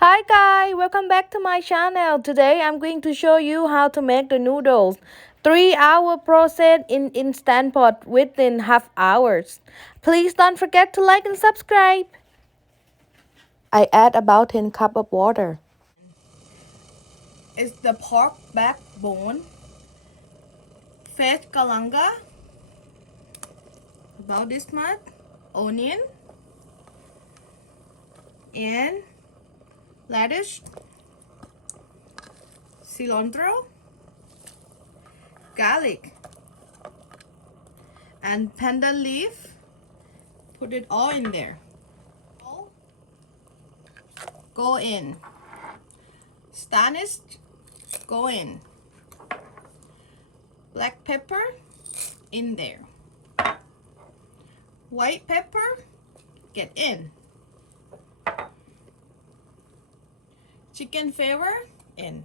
Hi guys, welcome back to my channel. Today I'm going to show you how to make the noodles. 3-hour process in instant pot within half hours. Please don't forget to like and subscribe. I add about 10 cup of water. It's the pork backbone, fresh galanga, about this much, onion, and radish, cilantro, garlic, and pandan leaf. Put it all in there. Go in. Spanish, go in. Black pepper, in there. White pepper, get in. Chicken flavor, in.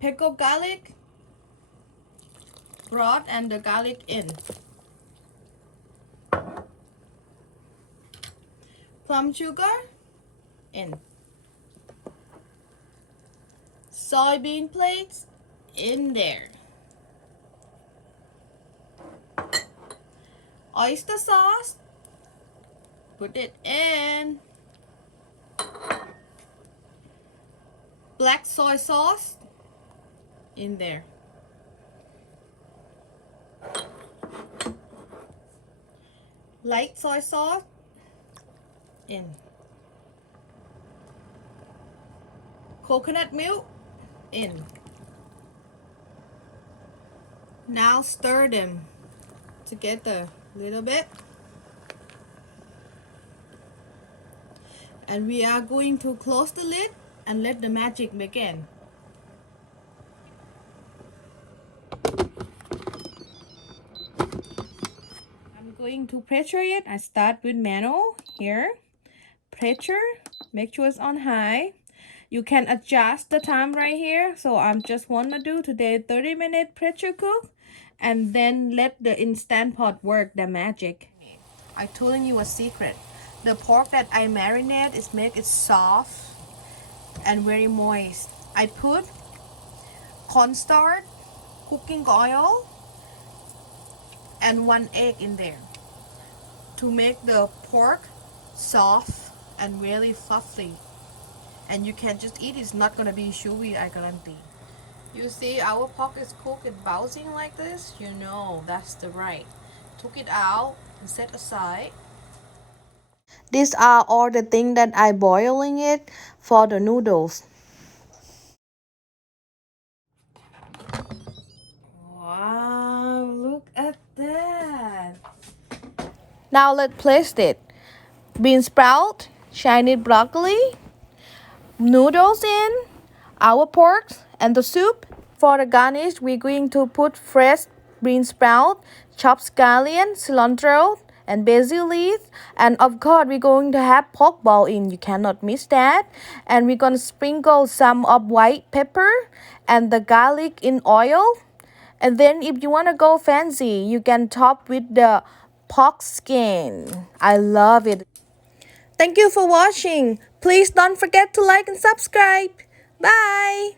Pickled garlic, broth and the garlic in. Plum sugar, in. Soybean plates, in there. Oyster sauce, put it in. Black soy sauce, in there. Light soy sauce, in. Coconut milk, in. Now stir them together a little bit. And we are going to close the lid and let the magic begin. I'm going to pressure it. I start with manual here. Pressure, make sure it's on high. You can adjust the time right here. So I'm just want to do today 30-minute pressure cook and then let the instant pot work the magic. I told you a secret. The pork that I marinate is make it soft and very moist. I put cornstarch, cooking oil, and 1 egg in there to make the pork soft and really fluffy. And you can just eat it. It's not gonna be chewy, I guarantee. You see our pork is cooked and bouncing like this, you know that's the right. Took it out and set aside. These are all the things that I boiling it for the noodles. Wow, look at that. Now let's place it. Bean sprout, Chinese broccoli, noodles in, our pork, and the soup. For the garnish, we're going to put fresh bean sprout, chopped scallion, cilantro, and basil leaf. And of course, we're going to have pork ball in. You cannot miss that. And we're going to sprinkle some of white pepper and the garlic in oil. And then if you want to go fancy, you can top with the pork skin. I love it. Thank you for watching. Please don't forget to like and subscribe. Bye.